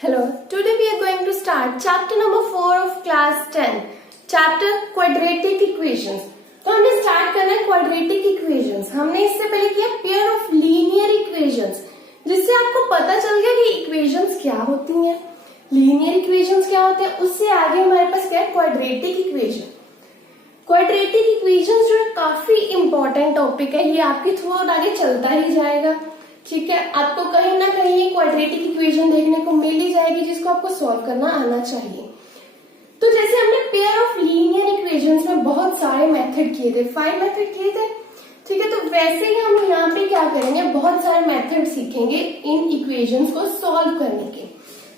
Hello, today we are going to start chapter number 4 of class 10, chapter quadratic equations. तो हमने start करना है quadratic equations. हमने इससे पहले किया पेयर ऑफ लीनियर इक्वेशंस, जिससे आपको पता चल गया कि इक्वेशंस क्या होती हैं, लीनियर इक्वेशंस क्या होते हैं। उससे आगे हमारे पास क्या है, क्वाड्रेटिक इक्वेशन। क्वाड्रेटिक इक्वेशंस जो है काफी इंपॉर्टेंट टॉपिक है, ये आपके थ्रू आगे चलता ही जाएगा। ठीक है, आपको कहीं ना कहीं क्वाड्रेटिक इक्वेशन देखने को मिल ही जाएगी जिसको आपको सॉल्व करना आना चाहिए। तो जैसे हमने पेयर ऑफ लीनियर इक्वेशंस में बहुत सारे मेथड किए थे, 5 मेथड किए थे। ठीक है, तो वैसे ही हम यहाँ पे क्या करेंगे, बहुत सारे मेथड सीखेंगे इन इक्वेशंस को सॉल्व करने के।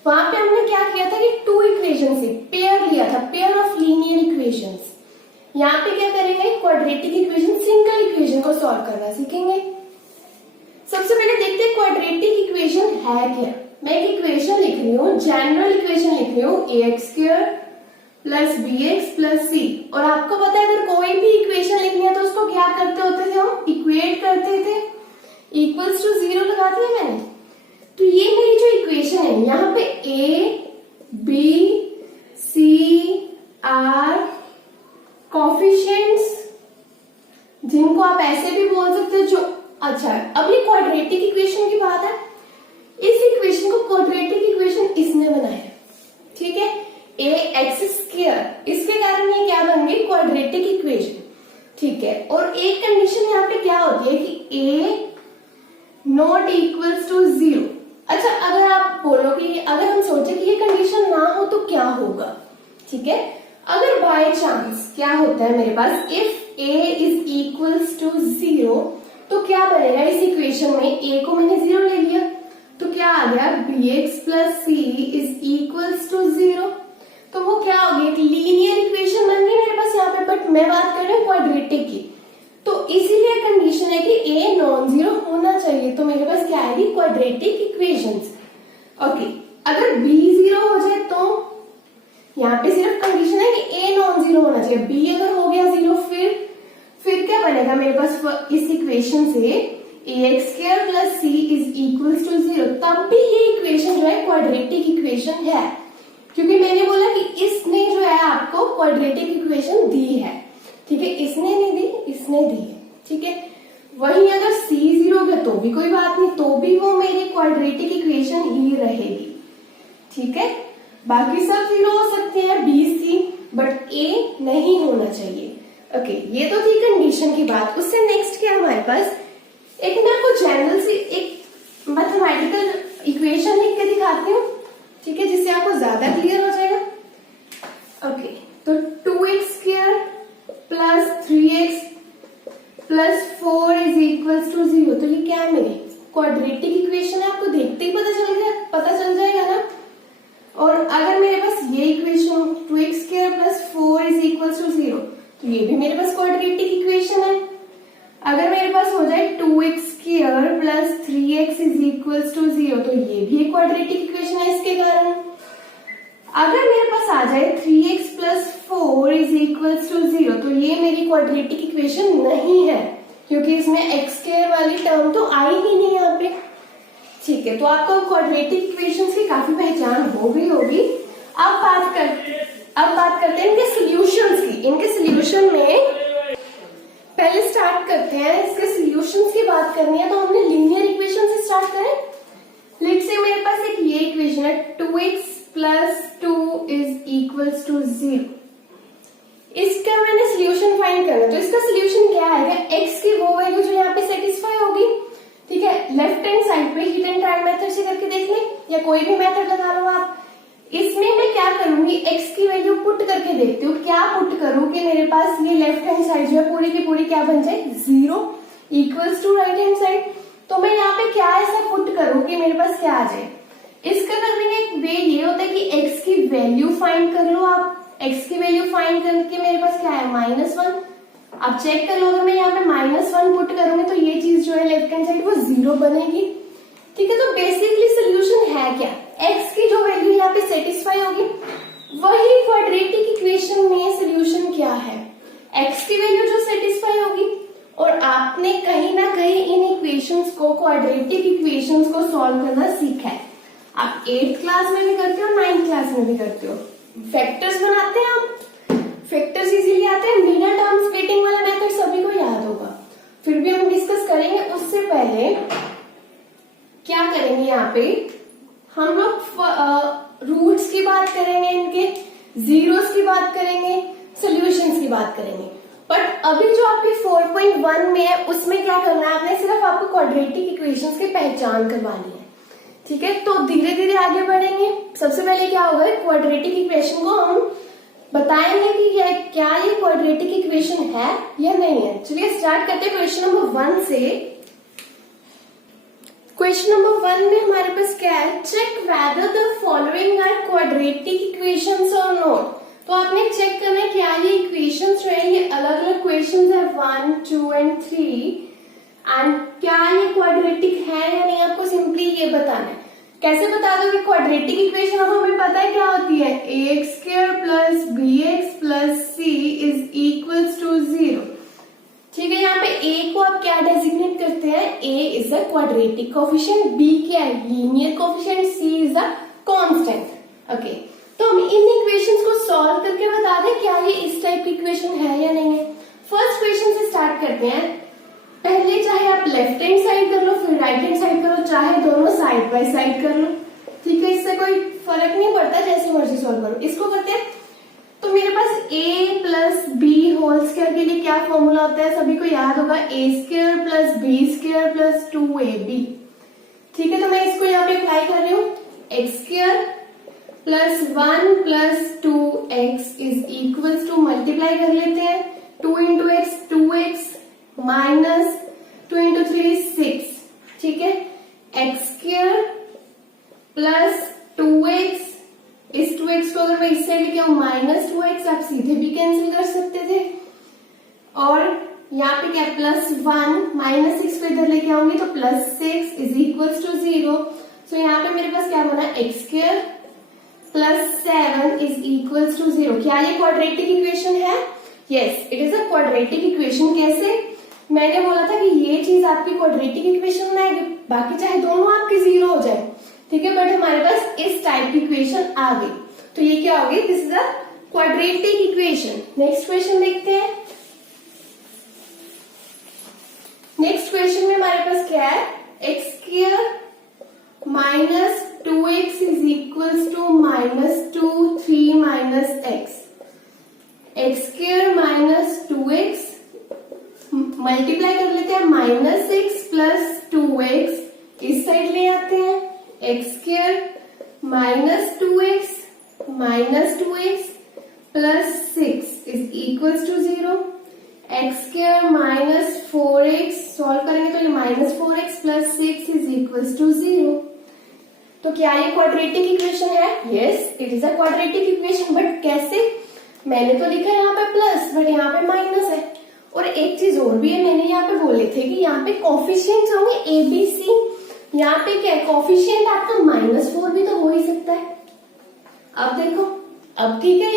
वहां पे हमने क्या किया था कि 2 इक्वेशन से पेयर लिया था, पेयर ऑफ लीनियर इक्वेशंस। यहाँ पे क्या करेंगे, क्वाड्रेटिक इक्वेशन, सिंगल इक्वेशन को सॉल्व करना सीखेंगे। सबसे पहले देखते हैं क्वाड्रेटिक इक्वेशन है क्या। मैं एक इक्वेशन लिख रही हूँ, जनरल इक्वेशन लिख रही हूँ, ax² plus bx plus c। और आपको पता है अगर कोई भी इक्वेशन लिखनी है तो उसको क्या करते होते थे, हम इक्वेट करते थे, इक्वल्स टू 0 लगाते हैं मैंने। तो ये मेरी जो इक्वेशन है, यहाँ पे a b c r coefficients, जिनको आप ऐसे भी बोल सकते हो, जो अच्छा है। अब ये क्वाड्रेटिक इक्वेशन की बात है, इस इक्वेशन को क्वाड्रेटिक इक्वेशन इसने बनाया। ठीक है, ax², इसके कारण ये क्या बन गई, क्वाड्रेटिक इक्वेशन। ठीक है, और एक कंडीशन यहाँ पे क्या होती है कि a नॉट इक्वल्स टू 0। अच्छा, अगर आप बोलो कि अगर हम सोचे कि ये कंडीशन ना हो तो क्या होगा। ठीक है, अगर बाय चांस क्या होता है मेरे पास, if a is equals to 0, तो क्या बनेगा इस इक्वेशन में, a को मैंने 0 ले लिया तो क्या आ गया, bx plus c is equals to 0। तो वो क्या हो गई, एक लीनियर इक्वेशन बन गई मेरे पास यहाँ पे। बट मैं बात कर रही हूँ क्वाड्रेटिक की, तो इसीलिए कंडीशन है कि a नॉन जीरो होना चाहिए। तो मेरे पास क्या आएगी, क्वाड्रेटिक इक्वेशंस। ओके, अगर b 0 हो जाए तो यहाँ पे सिर्फ कंडीशन है कि a नॉन जीरो होना चाहिए। b अगर हो गया 0, फिर क्या बनेगा मेरे पास इस इक्वेशन से, ax² plus c is equals to 0। तब भी ये इक्वेशन जो है क्वाड्रेटिक इक्वेशन है, क्योंकि मैंने बोला कि इसने जो है आपको क्वाड्रेटिक इक्वेशन दी है। ठीक है, इसने नहीं दी, इसने दी है। ठीक है, वहीं अगर c 0 है तो भी कोई बात नहीं, तो भी वो मेरी क्वाड्रेटिक इक्वेशन ही रहेगी। ठीक है, बाकी सब 0 हो सकते हैं, b c, बट a नहीं होना चाहिए। ओके, ये तो थी कंडीशन की बात। उससे नेक्स्ट क्या हमारे पास, एक मैं आपको जनरल सी एक मैथमेटिकल इक्वेशन लिख के दिखाती हूँ। ठीक है, जिससे आपको ज्यादा क्लियर हो जाएगा। ओके, तो 2x² plus 3x plus 4 is equals to 0। तो ये क्या है, मेरी क्वाड्रेटिक इक्वेशन है। आपको देखते ही पता चल जाएगा ना। और अगर मेरे पास ये equation 2x² plus 4 is equals to 0, तो ये भी मेरे पास क्वाड्रेटिक इक्वेशन है। अगर मेरे पास हो जाए 2x² plus 3x is equals to 0, तो ये भी एक क्वाड्रेटिक इक्वेशन है इसके कारण। अगर मेरे पास आ जाए 3x plus 4 is equals to 0, तो ये मेरी क्वाड्रेटिक इक्वेशन नहीं है, क्योंकि इसमें x² वाली टर्म तो आई ही नहीं यहाँ पे। ठीक है, तो आपको क्वाड्रेटिक इक्वेशंस की काफी पहचान हो गई होगी। अब बात करते हैं इनके सॉल्यूशंस की। इनके सॉल्यूशन में पहले स्टार्ट करते हैं, इसके सॉल्यूशंस की बात करनी है तो हमने लीनियर इक्वेशन से स्टार्ट करें। लेट्स से मेरे पास एक ये इक्वेशन है, 2x plus 2 is equals to 0। इसका मैंने सॉल्यूशन फाइंड करना है, तो इसका सॉल्यूशन क्या आएगा, x की वो वैल्यू जो यहाँ पे सेटिस्फाई होगी। ठीक है, लेफ्ट हैंड साइड पे हिट एंड ट्राई मेथड से करके देख लें, या कोई भी मेथड लगा लो आप। इसमें मैं क्या करूंगी, x की वैल्यू पुट करके देखती हूँ। क्या पुट करूं कि मेरे पास ये लेफ्ट हैंड साइड जो है पूरी की पूरी क्या बन जाए, 0 equals to right hand side. तो मैं यहाँ पे क्या ऐसा पुट करूं कि मेरे पास क्या आ जाए। इसका करने का एक वे ये होता है कि x की वैल्यू फाइंड कर लो आप। x की वैल्यू फाइंड करके मेरे पास क्या है, -1। आप चेक कर लो, अगर मैं यहाँ पे -1 पुट करूंगी तो ये चीज जो है लेफ्ट हैंड साइड वो 0 बनेगी। ठीक है, तो बेसिकली सोल्यूशन है क्या, x की जो वैल्यू यहाँ पे सेटिस्फाई होगी वही क्वाड्रेटिक इक्वेशन में सोल्यूशन क्या है, x की वैल्यू जो सेटिस्फाई होगी। और आपने कहीं ना कहीं इन इक्वेशंस को, क्वाड्रेटिक इक्वेशंस को सॉल्व करना सीखा है। आप 8th क्लास में भी करते हो, 9th क्लास में भी करते हो। फैक्टर्स बनाते हैं आप, फैक्टर्स इजीली आते हैं। मिडल टर्म स्प्लिटिंग वाला मेथड सभी को याद होगा, फिर भी हम डिस्कस करेंगे। उससे पहले क्या करेंगे, यहाँ पे हम लोग रूट्स की बात करेंगे, इनके जीरोस की बात करेंगे, सॉल्यूशंस की बात करेंगे। बट अभी जो आपके 4.1 में है उसमें क्या करना है, आपने सिर्फ आपको क्वाड्रेटिक इक्वेशंस की पहचान करवानी है, ठीक है। तो धीरे धीरे आगे बढ़ेंगे। सबसे पहले क्या होगा, क्वाड्रेटिक इक्वेशन को हम बताएंगे कि क्या ये क्वाड्रेटिक इक्वेशन है या नहीं है। चलिए स्टार्ट करते हैं क्वेश्चन नंबर 1 से। क्वेश्चन नंबर 1 में हमारे पास क्या है, check whether the following are quadratic equations और नॉट। तो आपने चेक करना है क्या ये इक्वेशंस जो है ये अलग अलग इक्वेशंस है 1, 2 एंड 3, एंड क्या ये क्वाड्रेटिक है या नहीं, आपको सिंपली ये बताना है। कैसे बता दो कि क्वाड्रेटिक इक्वेशन अब हमें पता है क्या होती है, ax² plus bx plus c is equals to 0। ठीक है, यहाँ पे a को आप क्या डेजिग्नेट करते हैं, a is a quadratic coefficient, b क्या है, linear coefficient, c is a constant. Okay, तो हम इन इक्वेशंस को सॉल्व करके बता दें क्या ये इस टाइप की इक्वेशन है या नहीं है। फर्स्ट क्वेश्चन से स्टार्ट करते हैं। पहले चाहे आप लेफ्ट हैंड साइड कर लो, फिर राइट हैंड साइड करो, चाहे दोनों साइड बाय साइड कर लो, ठीक है, इससे कोई फर्क नहीं पड़ता, जैसे मर्जी सॉल्व करो। इसको करते हैं। तो मेरे पास a plus b whole square के लिए क्या फॉर्मूला होता है, सभी को याद होगा, a² plus b² plus 2ab। ठीक है, तो मैं इसको यहाँ पे अप्लाई कर रही हूँ। x² plus 1 plus 2x is equals to, multiply कर लेते हैं, 2 into x 2x minus 2 into 3 6, ठीक है, x² प्लस 2x, इस 2x को अगर मैं इस साइड लेके आऊं माइनस 2x, आप सीधे भी कैंसिल कर सकते थे, और यहाँ पे क्या प्लस 1 माइनस 6 को इधर लेके आऊंगी तो प्लस 6 इज इक्वल्स टू 0। सो यहाँ पे मेरे पास क्या बना, x² plus 7 is equals to 0। क्या ये क्वाड्रेटिक इक्वेशन है? Yes, it is a quadratic equation. कैसे? मैंने बोला था कि ये चीज आपकी क्वाड्रेटिक इक्वेशन बनाएगी, बाकी चाहे दोनों आपके 0 हो जाए, ठीक है, बट हमारे पास इस टाइप की इक्वेशन आ गई, तो ये क्या होगी, this is a quadratic equation. Next question देखते हैं। नेक्स्ट क्वेश्चन में हमारे पास क्या है, x² minus 2x is equals to minus 2 3 minus x, x² minus 2x multiply कर लेते हैं, माइनस 6 प्लस 2x इस साइड ले आते हैं, x² minus 2x minus 2x plus 6 is equals to 0, x² minus 4x solve करेंगे तो ये minus 4x plus 6 is equals to 0। तो क्या ये क्वाड्रेटिक इक्वेशन है? Yes, it is a quadratic equation. But कैसे? मैंने तो लिखा है यहाँ पे प्लस, बट यहाँ पे माइनस है। और एक चीज और भी है, मैंने यहाँ पे बोले थे कि यहाँ पे कोफिशिएंट्स होंगे ए बी सी, यहाँ पे क्या है, कोफिशिएंट आपका -4 भी तो हो ही सकता है। अब देखो, अब ठीक है,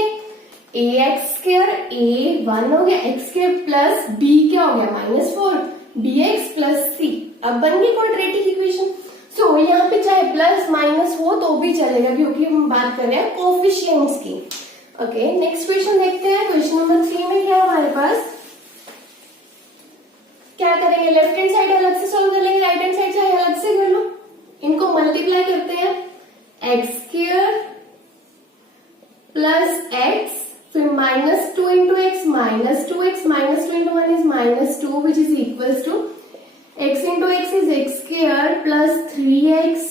ये ax² a1 हो गया, x² प्लस b क्या हो गया, -4 bx प्लस c, अब बन गई क्वाड्रेटिक इक्वेशन। सो यहाँ पे चाहे प्लस माइनस हो तो भी चलेगा, क्योंकि हम बात कर रहे हैं कोफिशिएंट्स की। ओके, नेक्स्ट क्वेश्चन देखते हैं। क्वेश्चन नंबर 3 में क्या है हमारे पास, क्या करेंगे, लेफ्ट हैंड साइड अलग से सॉल्व कर लेंगे, राइट हैंड साइड चाहे अलग से कर लो। इनको मल्टीप्लाई करते हैं, x² प्लस x, फिर minus 2 into x minus 2x minus 2 into 1 is minus 2 which is equals to x into x is x² plus 3x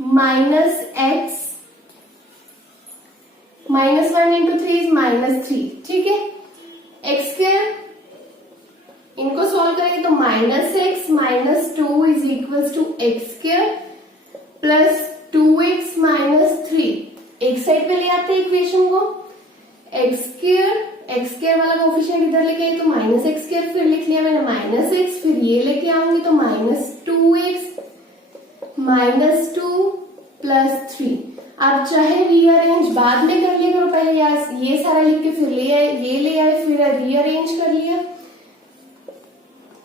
minus x minus 1 into 3 is minus 3, ठीक है, x² इनको solve करेंगे तो minus x minus 2 is equals to x² plus 2x minus 3, एक side पे ले आते हैं इक्वेशन को, x² वाला कोफिशिएंट इधर लेके आए तो माइनस x², फिर लिख लिया मैंने माइनस x, फिर ये लेके आऊंगी तो माइनस 2x माइनस 2 प्लस 3। आप चाहे रीअरेंज बाद में कर लिया करो, पहले ये सारा लिख के फिर ले आए, ये ले आए, फिर रीअरेंज कर लिया,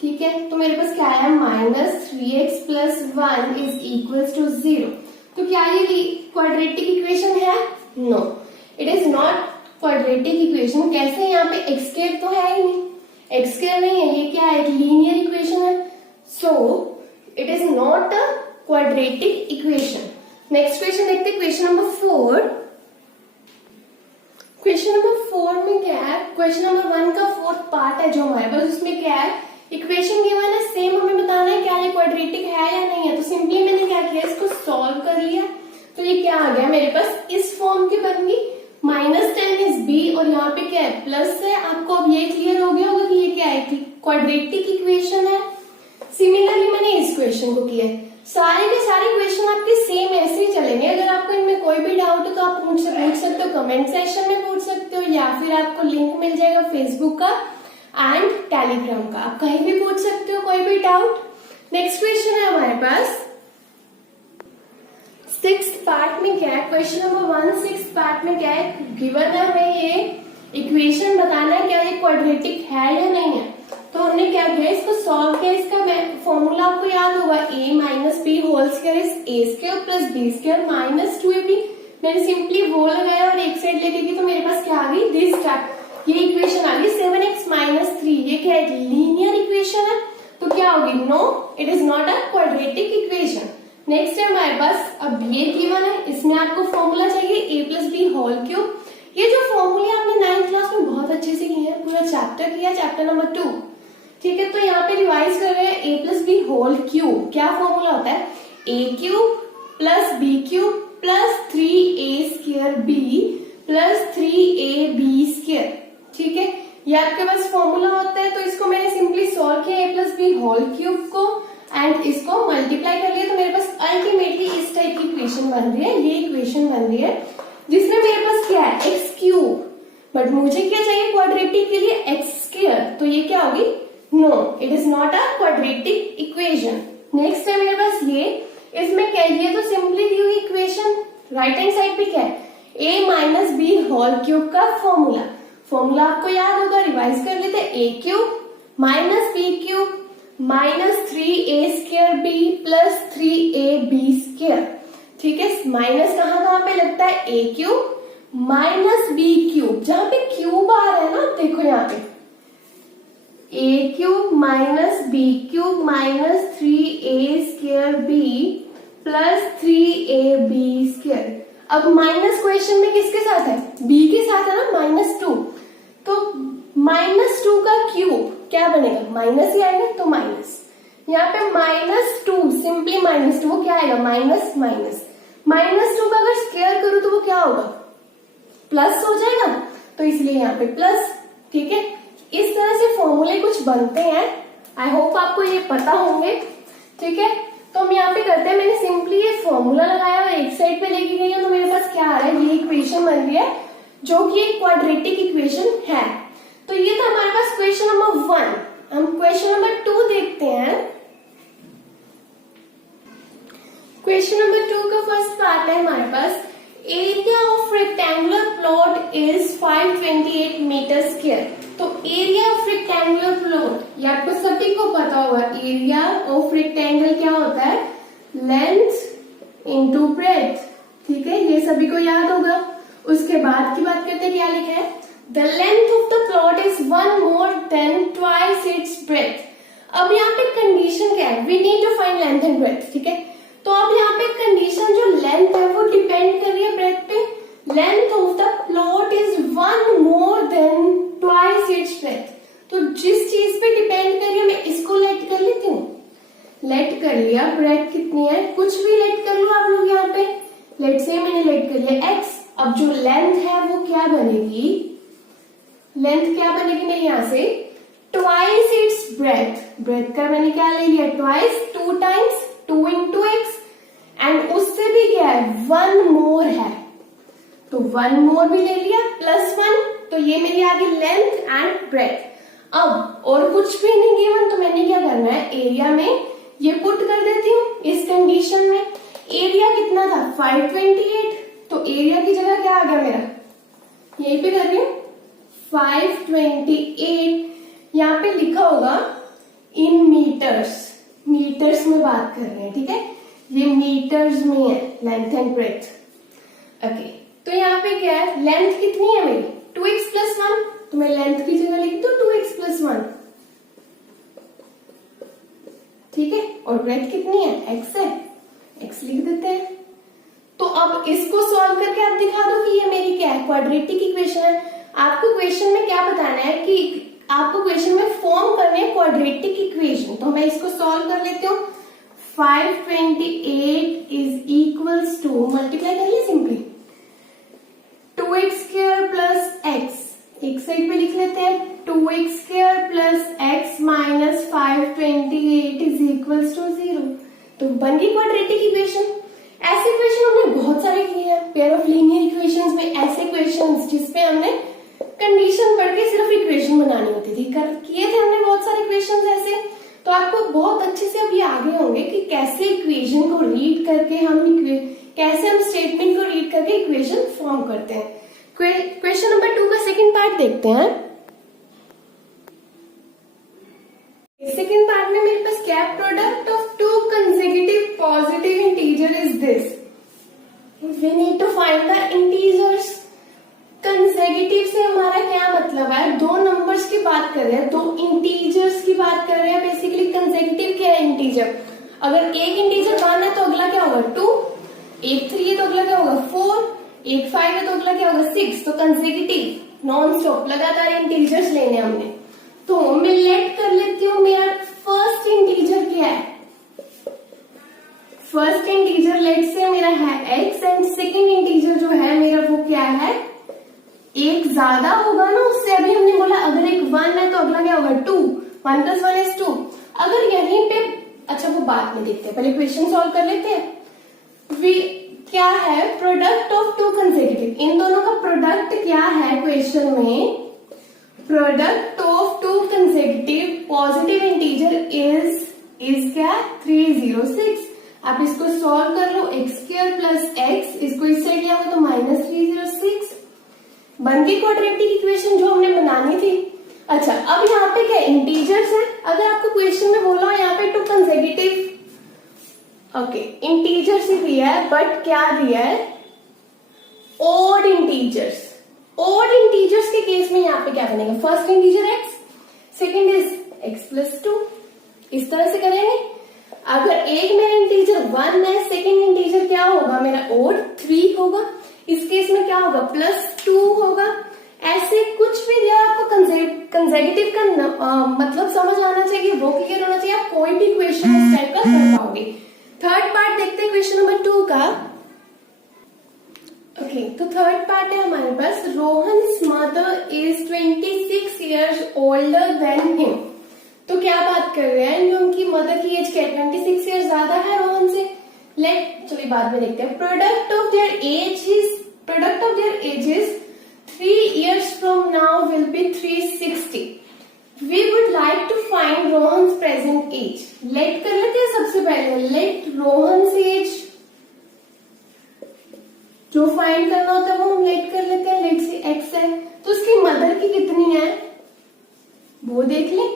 ठीक है। तो मेरे पास क्या है, minus 3x plus 1 is equals to 0। तो क्या ये क्वाड्रेटिक इक्वेशन है? No, it is not quadratic equation. कैसे? यहाँ पे एक्स स्क्वायर तो है ही नहीं, एक्स स्क्वायर नहीं है, ये क्या है? एक लीनियर इक्वेशन है। So it is not a quadratic equation. Next question देखते हैं, क्वेश्चन नंबर 4। क्वेश्चन नंबर 4 में क्या है? क्वेश्चन नंबर 1 का 4th पार्ट है जो हमारे पास, उसमें क्या है? इक्वेशन गिवन है, सेम हमें बताना है क्या ये क्वाड्रेटिक है या नहीं है। तो सिंपली मैंने क्या किया, इसको सॉल्व कर लिया। तो ये क्या आ गया मेरे पास? इस फॉर्म की बन गई, -10 इज बी और यहाँ पे क्या है? प्लस है। आपको अब ये क्लियर हो गया होगा कि ये क्या है, कि क्वाड्रेटिक इक्वेशन है। सिमिलरली मैंने इस क्वेश्चन को किया है। सारे के सारे क्वेश्चन आपके सेम ऐसे ही चलेंगे। अगर आपको इनमें कोई भी डाउट हो तो आप पूछ सकते हो, कमेंट सेक्शन में पूछ सकते हो, या फिर आपको लिंक मिल जाएगा फेसबुक का एंड टेलीग्राम का, आप कहीं भी पूछ सकते हो कोई भी डाउट। नेक्स्ट क्वेश्चन है हमारे पास 6th पार्ट में क्या है? क्वेश्चन नंबर 1 6th पार्ट में क्या है? गिवन है हमें ये इक्वेशन बताना है क्या ये क्वाड्रेटिक है या नहीं है। तो हमने क्या किया, इसको सॉल्व किया। इसका फॉर्मूला आपको याद होगा, a minus b whole square is a square plus b square minus 2ab। मैंने सिंपली वो लगाया और एक साइड लेके गई तो मेरे पास क्या आ गई? दिस टाइप ये इक्वेशन आ गई 7x माइनस 3। ये क्या है? लीनियर इक्वेशन है। तो क्या होगी? No, it is not a quadratic equation. Next है हमारे पास, अब ये गिवन है, इसमें आपको फॉर्मूला चाहिए a plus b whole cube. ये जो फॉर्मूले आपने 9th क्लास में बहुत अच्छे से किए हैं, पूरा चैप्टर किया, चैप्टर नंबर 2, ठीक है। तो यहाँ पे रिवाइज कर रहे हैं, a plus b whole cube. क्या फॉर्मूला होता है? a cube plus b cube plus 3a square b plus 3ab square, ठीक है। ये आपके पास फॉर्मूला होता है। तो इसको मैंने सिंपली सॉल्व किया, a plus b whole cube को, एंड इसको मल्टीप्लाई कर लिया। तो मेरे पास अल्टीमेटली इस टाइप की इक्वेशन बन रही है, ये इक्वेशन बन रही है, जिसमें मेरे पास क्या है? X cube. बट मुझे क्या चाहिए क्वाड्रेटिक के लिए? X square. तो ये क्या होगी? No, it is not a quadratic equation. Next है मेरे पास ये, इसमें क्या है? ये तो सिंपली दी हुई इक्वेशन। राइट हैंड साइड पे क्या है? a minus b whole cube का फॉर्मूला आपको याद होगा, रिवाइज कर लेते हैं। a cube minus b cube minus 3a square b plus 3ab square, ठीक है। माइनस कहाँ पे लगता है? a cube minus b cube, जहां पे क्यूब आ रहा है ना, देखो यहाँ पे a cube minus b cube minus 3a square b plus 3ab square. अब माइनस क्वेश्चन में किसके साथ है? b के साथ है ना, -2। तो -2 का क्यूब क्या बनेगा? माइनस ही आएगा, तो माइनस। यहाँ पे -2 सिंपली -2, वो क्या आएगा? Minus minus. -2 का अगर स्क्वायर करूं तो वो क्या होगा? प्लस हो जाएगा, तो इसलिए यहाँ पे प्लस, ठीक है। इस तरह से फॉर्मूले कुछ बनते हैं। आई होप आपको ये पता होंगे, ठीक है। तो हम यहाँ पे करते हैं, मैंने सिंपली ये फॉर्मूला लगाया और एक साइड पे लेके गई है, तो मेरे पास क्या आ रहा है? ये इक्वेशन बन रही है जो कि एक क्वाड्रेटिक इक्वेशन है। तो ये था हमारे पास क्वेश्चन नंबर 1। हम क्वेश्चन नंबर 2 देखते हैं। क्वेश्चन नंबर 2 का फर्स्ट पार्ट है हमारे पास, area of rectangular plot is 528 metre square. तो एरिया ऑफ रेक्टेंगुलर प्लॉट, ये आपको सभी को पता होगा, एरिया ऑफ रेक्टेंगल क्या होता है? लेंथ इनटू ब्रेड्थ, ठीक है, ये सभी को याद होगा। उसके बाद की बात करते हैं, क्या लिखा है? The length of the plot is 1 more than twice its breadth। अब यहाँ पे कंडीशन क्या है? We need to find length and breadth, ठीक है। तो अब यहाँ पे कंडीशन जो लेंथ है वो डिपेंड कर रही है ब्रेड्थ पे। Length of the plot is 1 more than twice its breadth। तो जिस चीज पे डिपेंड कर रही है, मैं इसको लेट कर लेती हूँ, लेट कर लिया। ब्रेड्थ कितनी है? कुछ भी लेट कर लो आप लोग यहाँ पे, लेट से मैंने लेट कर लिया x। अब जो लेंथ है वो क्या बनेगी? लेंथ क्या बनेगी मेरी यहाँ से? Twice its breadth. ब्रेड्थ का मैंने क्या ले लिया? Twice, 2 times 2 into x, and उससे भी क्या है? 1 more है, तो 1 more भी ले लिया प्लस 1। तो ये मेरी आ गई लेंथ एंड ब्रेड्थ। अब और कुछ भी नहीं गिवन, तो मैंने क्या करना है? एरिया में ये पुट कर देती हूँ इस कंडीशन में। एरिया कितना था? 528। तो एरिया की जगह क्या आ गया मेरा? यहीं पे कर रही हूँ 528। यहाँ पे लिखा होगा इन मीटर्स, मीटर्स में बात कर रहे हैं, ठीक है। ये मीटर्स में है, लेंथ एंड ब्रेथ। ओके, तो यहाँ पे क्या है, लेंथ कितनी है मेरी 2x+1, तो मैं लेंथ की जगह लिख दूं 2x+1, ठीक है। और ब्रेथ कितनी है, x है, x लिख देते हैं। तो अब इसको सॉल्व करके आप दिखा दो कि ये मेरी क्या है, क्वाड्रेटिक इक्वेशन है। आपको क्वेश्चन में क्या बताना है कि आपको क्वेश्चन में फॉर्म करनी है क्वाड्रेटिक इक्वेशन। तो मैं इसको सॉल्व कर लेती हूँ। 528 इज इक्वल्स टू, मल्टीप्लाई कर लिया सिंपली, 2x² प्लस x, एक साइड पे लिख लेते हैं, 2x² plus x minus 528 is equals to 0। तो बन गई क्वाड्रेटिक इक्वेशन। ऐसे इक्वेशन हमने बहुत सारे किए हैं पेयर ऑफ लीनियर इक्वेशंस में, ऐसे इक्वेशंस जिसपे हमने कंडीशन पढ़ के सिर्फ इक्वेशन बनानी होती थी, किए थे हमने बहुत सारे इक्वेशंस ऐसे। तो आपको बहुत अच्छे से अभी आगे होंगे कि कैसे इक्वेशन को रीड करके कैसे हम स्टेटमेंट को रीड करके इक्वेशन फॉर्म करते हैं। क्वेश्चन नंबर 2 का सेकंड पार्ट देखते हैं। सेकंड पार्ट में मेरे पास क्या, product of two consecutive positive integer is this, we need to find the integers. Consecutive से हमारा क्या मतलब है, दो नंबर्स की बात कर रहे हैं, दो इंटीजर्स की बात कर रहे हैं। बेसिकली कंसेक्यूटिव क्या है, इंटीजर। अगर एक इंटीजर 1 है तो अगला क्या होगा 2, एक 3 है तो अगला क्या होगा 4, एक 5 है तो अगला क्या होगा 6। तो कंसेक्यूटिव नॉन स्टॉप लगातार इंटीजर्स लेने हमने। तो मैं लेट कर लेती हूँ मेरा फर्स्ट इंटीजर क्या है, फर्स्ट इंटीजर लेट से मेरा है x एंड सेकेंड इंटीजर जो है मेरा वो क्या है, एक ज्यादा होगा ना उससे। अभी हमने बोला अगर एक 1 है तो अगला क्या होगा 2, 1 + 1 is 2। अगर यहीं पे, अच्छा वो बाद में देखते हैं, पहले क्वेश्चन सॉल्व कर लेते हैं। क्या है, प्रोडक्ट ऑफ टू कंसेक्यूटिव, इन दोनों का प्रोडक्ट क्या है क्वेश्चन में, product of two consecutive positive integer is क्या 306। आप इसको सॉल्व कर लो, x² प्लस x, इसको इस साइड लिया तो -306 बन गई क्वाड्रेटिक इक्वेशन जो हमने बनानी थी। अच्छा, अब यहाँ पे क्या इंटीजर्स है, अगर आपको क्वेश्चन में बोला यहाँ पे टू कंसेक्यूटिव, ओके इंटीजर्स ही दिया है, बट क्या दिया है ऑड इंटीजर्स। ऑड इंटीजर्स के केस में यहाँ पे क्या बनेगा, first integer x, second is x+2, इस तरह से करेंगे। अगर एक मेरा इंटीजर 1 है, सेकेंड इंटीजर क्या होगा मेरा ऑड 3 होगा, इस केस में क्या होगा +2 होगा। ऐसे कुछ भी दिया आपको कंसेक्यूटिव का मतलब समझ आना चाहिए, वो क्लियर होना चाहिए, आप कोई भी क्वेश्चन इस टाइप का कर पाओगे। थर्ड पार्ट देखते हैं क्वेश्चन नंबर 2 का। ओके, तो थर्ड पार्ट है हमारे पास, Rohan's mother is 26 years older than him। तो क्या बात कर रहे हैं, जो उनकी मदर की एज क्या है 26 years ज्यादा है रोहन से। चलिए बाद में देखते हैं। Product of their age is 3 years from now will be 360। We would like to find Rohan's present age। Let कर लेते हैं सबसे पहले, लेट रोहन्स एज जो फाइंड करना होता है वो हम लेट कर लेते हैं। लेट से x है तो उसकी मदर की कितनी है वो देख ले,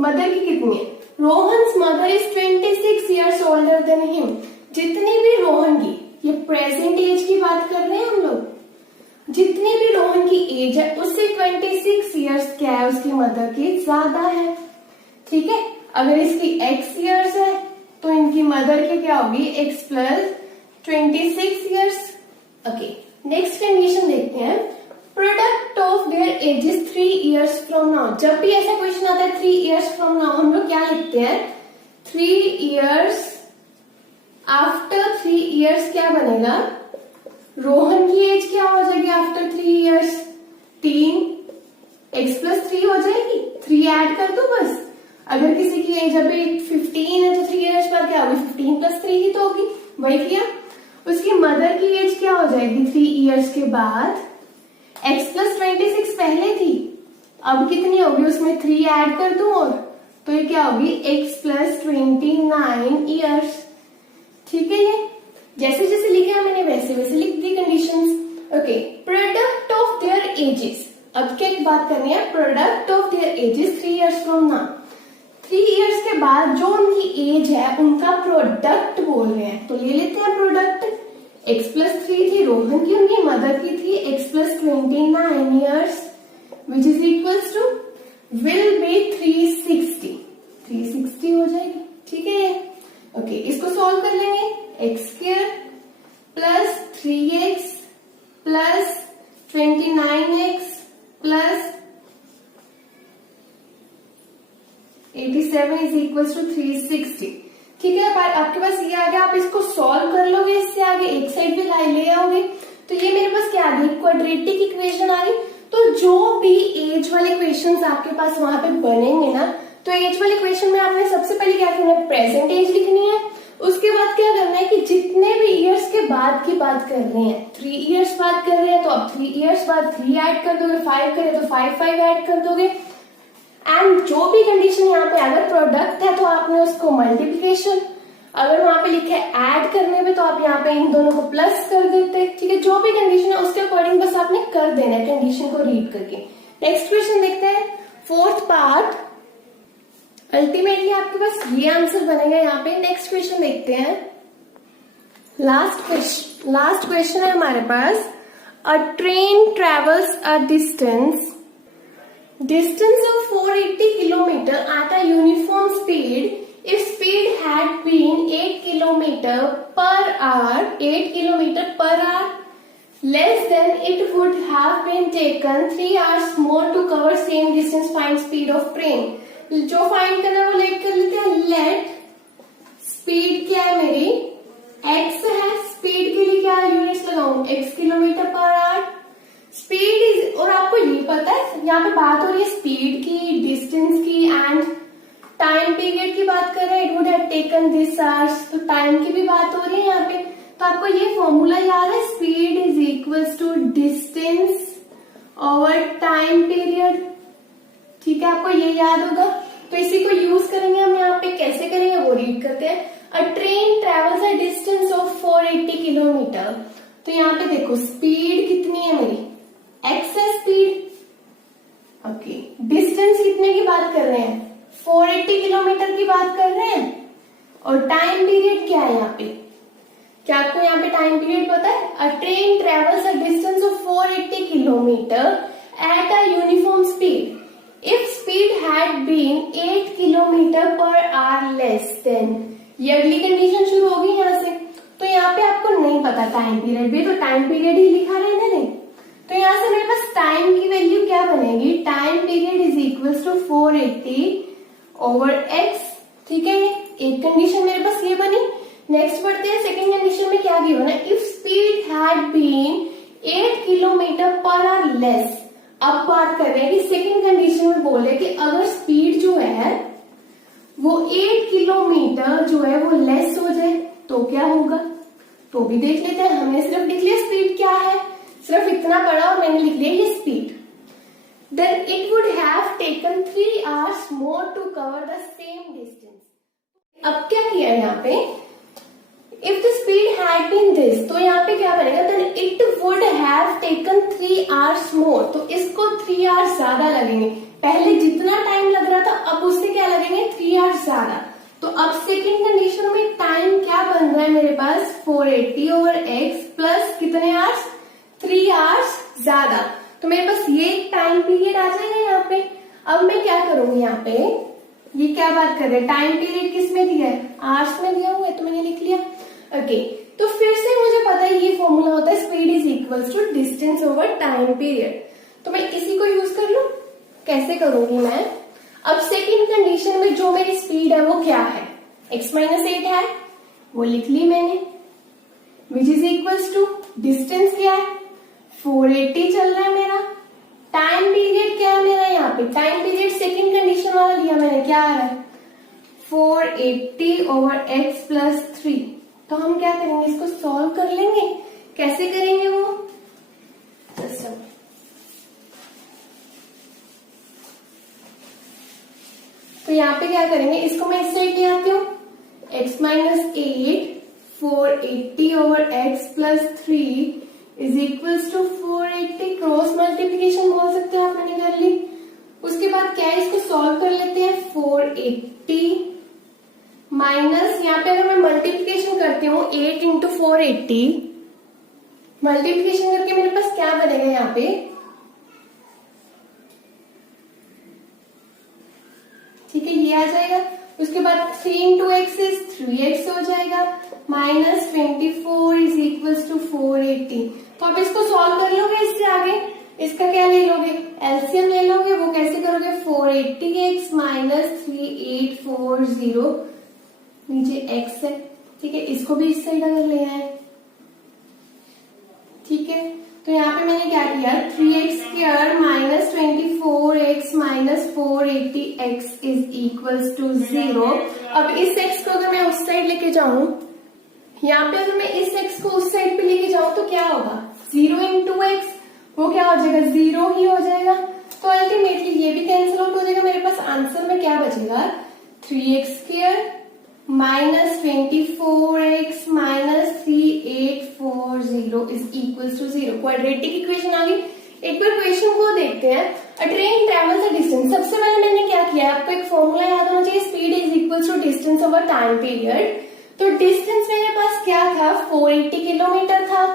मदर की कितनी है। Rohan's mother is 26 years older than him। जितनी भी रोहन की, ये प्रेजेंट एज की बात कर रहे हैं हम लोग, जितनी भी रोहन की एज है उससे 26 years क्या है उसकी मदर की ज्यादा है। ठीक है, अगर इसकी x years है तो इनकी मदर की क्या होगी x + 26 years। Okay, next condition देखते हैं। Product of there edges 3 years from now। जब भी ऐसा क्वेश्चन आता है 3 years from now, हम लोग क्या लिखते हैं 3 years आफ्टर 3 years क्या बनेगा, रोहन की एज क्या हो जाएगी आफ्टर 3 years 3, x + 3 हो जाएगी, 3 ऐड कर दो बस। अगर किसी की एज अभी 15 है तो 3 years बाद क्या होगी 15 + 3 ही तो होगी, वही किया। उसकी मदर की एज क्या हो जाएगी 3 years के बाद, x + 26 पहले थी, अब कितनी होगी उसमें 3 ऐड कर दूं और तो ये क्या होगी x + 29 years। ठीक है, ये जैसे जैसे लिखा है मैंने वैसे वैसे लिख the conditions. Okay, product of there edges, अब क्या बात करनी है, product of there edges 3 years from now। 3 years के बाद जो उनकी एज है उनका प्रोडक्ट बोल रहे हैं, तो ले लेते हैं प्रोडक्ट। x+3 थी रोहन की, उनकी मदर की थी x+29 years which is equals to will be 360 हो जाएगी। ठीक है, ओके इसको सॉल्व कर लेंगे। x² plus 3x plus 29x plus 87 is equal to 360। ठीक है, आपके पास ये आ गया, आप इसको सॉल्व कर लोगे, इससे आगे एक साइड पे ले आओगे तो ये मेरे पास क्या आ गई, क्वाड्रेटिक इक्वेशन आ गई। तो जो भी एज वाले क्वेश्चंस आपके पास वहां पे बनेंगे ना, तो एज वाले क्वेश्चन में आपने सबसे पहले क्या करना है, प्रेजेंट एज लिखनी है। उसके बाद क्या करना है कि जितने भी इयर्स के बाद की बात कर रहे हैं, 3 इयर्स बाद कर रहे हैं तो अब 3 इयर्स बाद 3 ऐड कर दोगे, 5 करे तो 5 ऐड कर दोगे। एंड जो भी कंडीशन यहाँ पे अगर प्रोडक्ट है तो आपने उसको मल्टीप्लिकेशन, अगर वहां पे लिखा है ऐड करने पे तो आप यहाँ पे इन दोनों को प्लस कर देते। ठीक है, जो भी कंडीशन है उसके अकॉर्डिंग बस आपने कर देना है कंडीशन को रीड करके। नेक्स्ट क्वेश्चन देखते हैं, 4th पार्ट। अल्टीमेटली आपके पास ये आंसर बनेगा यहाँ पे। नेक्स्ट क्वेश्चन देखते हैं, लास्ट क्वेश्चन है हमारे पास। A train travels a distance of 480 kilometer at a uniform speed. If speed had been 8 kilometer per hour less, then it would have been taken 3 hours more to cover same distance. Find speed of train. जो find करना है वो late कर लेते हैं। Let speed क्या है मेरी, x है, स्पीड के लिए क्या यूनिट्स लगाऊं, x kilometre per our. Speed is, और आपको ये पता है यहाँ पे बात हो रही है स्पीड की, डिस्टेंस की एंड टाइम पीरियड की बात कर रहे हैं। It would have taken this hours, तो टाइम की भी बात हो रही है यहाँ पे। तो आपको ये फॉर्मूला याद है, speed is equals to distance over time period. ठीक है, आपको ये याद होगा, तो इसी को यूज करेंगे हम यहाँ पे। कैसे करेंगे वो रीड करते हैं। A train travels a distance of 480 kilometre. तो यहाँ पे देखो स्पीड कितनी है मेरी, x है स्पीड, ओके। डिस्टेंस कितने की बात कर रहे हैं, 480 किलोमीटर की बात कर रहे हैं। और टाइम पीरियड क्या है यहाँ पे, क्या आपको यहाँ पे टाइम पीरियड पता है। अ train travels a distance of 480 kilometre at a uniform speed. If speed had been 8 kilometer per hour less than, ये अगली कंडीशन शुरू होगी यहाँ से। तो यहाँ पे आपको नहीं पता टाइम पीरियड भी, तो टाइम पीरियड ही लिखा रहने दें। तो यहाँ से मेरे पास टाइम की वैल्यू क्या बनेगी, time period is equals to 480 over x। ठीक है, एक कंडीशन मेरे पास ये बनी। नेक्स्ट बढ़ते हैं, सेकेंड कंडीशन में क्या गिवन है, if speed had been 8 kilometre per hour less. अब बात कर रहे हैं कि सेकंड कंडीशन में बोले कि अगर स्पीड जो है वो 8 किलोमीटर जो है वो लेस हो जाए तो क्या होगा, तो भी देख लेते हैं। हमने सिर्फ लिख लिया स्पीड क्या है, सिर्फ इतना पढ़ा और मैंने लिख लिया ये speed. Then it would have taken 3 hours more to cover the same distance. अब क्या किया यहाँ पे, if the speed had been this, तो यहाँ पे क्या बनेगा, then it would have taken 3 hours more. तो इसको 3 hours ज्यादा लगेंगे, पहले जितना टाइम लग रहा था अब उससे क्या लगेंगे 3 hours ज्यादा। तो अब सेकंड कंडीशन में टाइम क्या बन रहा है मेरे पास, 480 ओवर x प्लस कितने आवर्स, 3 hours ज्यादा। तो मेरे पास ये टाइम पीरियड आ जाएगा यहाँ पे। अब मैं क्या करूंगी यहाँ पे, ये क्या बात कर रहे हैं, टाइम पीरियड किस में दिया है, आवर्स में दिया हुआ है, तो मैंने लिख लिया। ओके, तो फिर से मुझे पता है ये फॉर्मूला होता है speed is equals to distance over time period. तो मैं इसी को यूज कर लूं। कैसे करूंगी मैं, अब सेकंड कंडीशन में जो मेरी स्पीड है वो क्या है, x-8 है, वो लिख ली मैंने, which is equals to distance क्या है 480 चल रहा है मेरा। टाइम पीरियड क्या है मेरा, यहाँ पे टाइम पीरियड सेकंड कंडीशन वाला लिया मैंने, क्या आ रहा है 480 ओवर x प्लस 3। तो हम क्या करेंगे, इसको सॉल्व कर लेंगे। कैसे करेंगे वो, तो यहाँ पे क्या करेंगे, इसको मैं इस साइड ले आती हूँ, x-8 480 over x plus 3 is equals to 480, cross multiplication बोल सकते हैं आप, मैंने कर ली। उसके बाद क्या है, इसको सॉल्व कर लेते हैं। 480 माइनस, यहाँ पे अगर मैं मल्टीप्लीकेशन करती हूँ 8 इंटू 480, मल्टीप्लीकेशन करके मेरे पास क्या बनेगा यहाँ पे, ठीक है, ये आ जाएगा। उसके बाद 3 इंटू एक्स इज 3x हो जाएगा, माइनस 24 इज इक्वल्स टू 480। तो आप इसको सॉल्व कर लोगे, इससे आगे इसका क्या ले लोगे, एलसीएम ले लोगे। वो कैसे करोगे, 480x माइनस 3840, नीचे x है, ठीक है, इसको भी इस साइड अगर ले आए, ठीक है। तो यहाँ पे मैंने क्या किया, 3x² minus 24x minus 480x is equals to 0। अब इस x को अगर मैं उस साइड लेके जाऊं, यहाँ पे अगर मैं इस x को उस साइड पे लेके जाऊं तो क्या होगा, 0 इंटू एक्स, वो क्या हो जाएगा, 0 ही हो जाएगा। तो अल्टीमेटली ये भी कैंसिल आउट हो जाएगा। मेरे पास आंसर में क्या बचेगा, 3x² minus 24x minus 3840 is equals to 0। Quadratic equation आ गई। एक बार क्वेश्चन को देखते हैं। A train travels a distance, सबसे पहले मैंने क्या किया, आपको एक फॉर्मूला याद होना चाहिए, speed is equals to distance over time period. तो डिस्टेंस मेरे पास क्या था, 480 किलोमीटर था,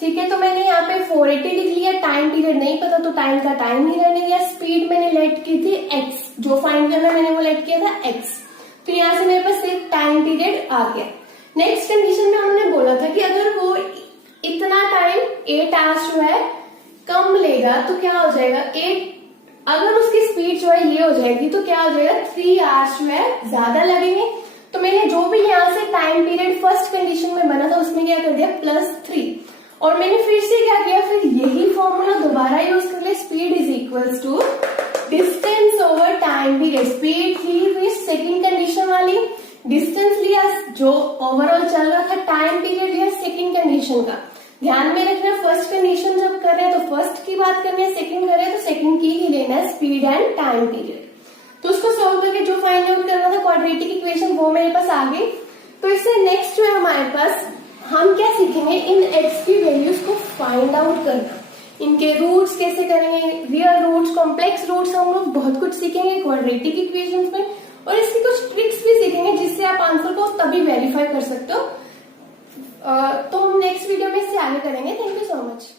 ठीक है। तो मैंने यहाँ पे 480 लिख लिया, टाइम पीरियड नहीं पता तो टाइम का टाइम ही रहने दिया। स्पीड मैंने लेट की थी x, जो फाइंड करना मैंने वो लेट किया था x। तो यहाँ से मेरे पास एक टाइम पीरियड आ गया। नेक्स्ट कंडीशन में हमने बोला था कि अगर वो इतना टाइम 8 आवर्स जो है कम लेगा तो क्या हो जाएगा, 8 अगर उसकी स्पीड जो है ये हो जाएगी तो क्या हो जाएगा, 3 आवर्स जो है ज्यादा लगेंगे। तो मैंने जो भी यहाँ से टाइम पीरियड फर्स्ट कंडीशन में बना था उसमें क्या कर दिया, +3। और मैंने फिर से क्या किया, फिर यही फॉर्मूला दोबारा यूज कर लिया, speed is equals to distance over time period. Speed थी फिर सेकंड कंडीशन वाली, डिस्टेंस लिया जो ओवरऑल चल रहा था, टाइम पीरियड लिया सेकंड कंडीशन का। ध्यान में रखना, फर्स्ट कंडीशन जब कर रहे हैं तो फर्स्ट की बात करनी है, सेकंड कर रहे हैं तो सेकंड की ही लेना है, स्पीड एंड टाइम पीरियड। तो उसको सॉल्व करके जो फाइंड आउट करना था क्वाड्रेटिक इक्वेशन, वो मेरे पास आ गई। तो इससे नेक्स्ट जो है हमारे पास, हम क्या सीखेंगे, इन एक्स की वैल्यूज को फाइंड आउट करना, इनके रूट्स कैसे करेंगे, रियल रूट्स, कॉम्प्लेक्स रूट्स, हम लोग बहुत कुछ सीखेंगे क्वाड्रेटिक इक्वेशंस में। और इसकी कुछ ट्रिक्स भी सीखेंगे जिससे आप आंसर को तभी वेरीफाई कर सकते हो। तो हम नेक्स्ट वीडियो में इससे आगे करेंगे। Thank you so much.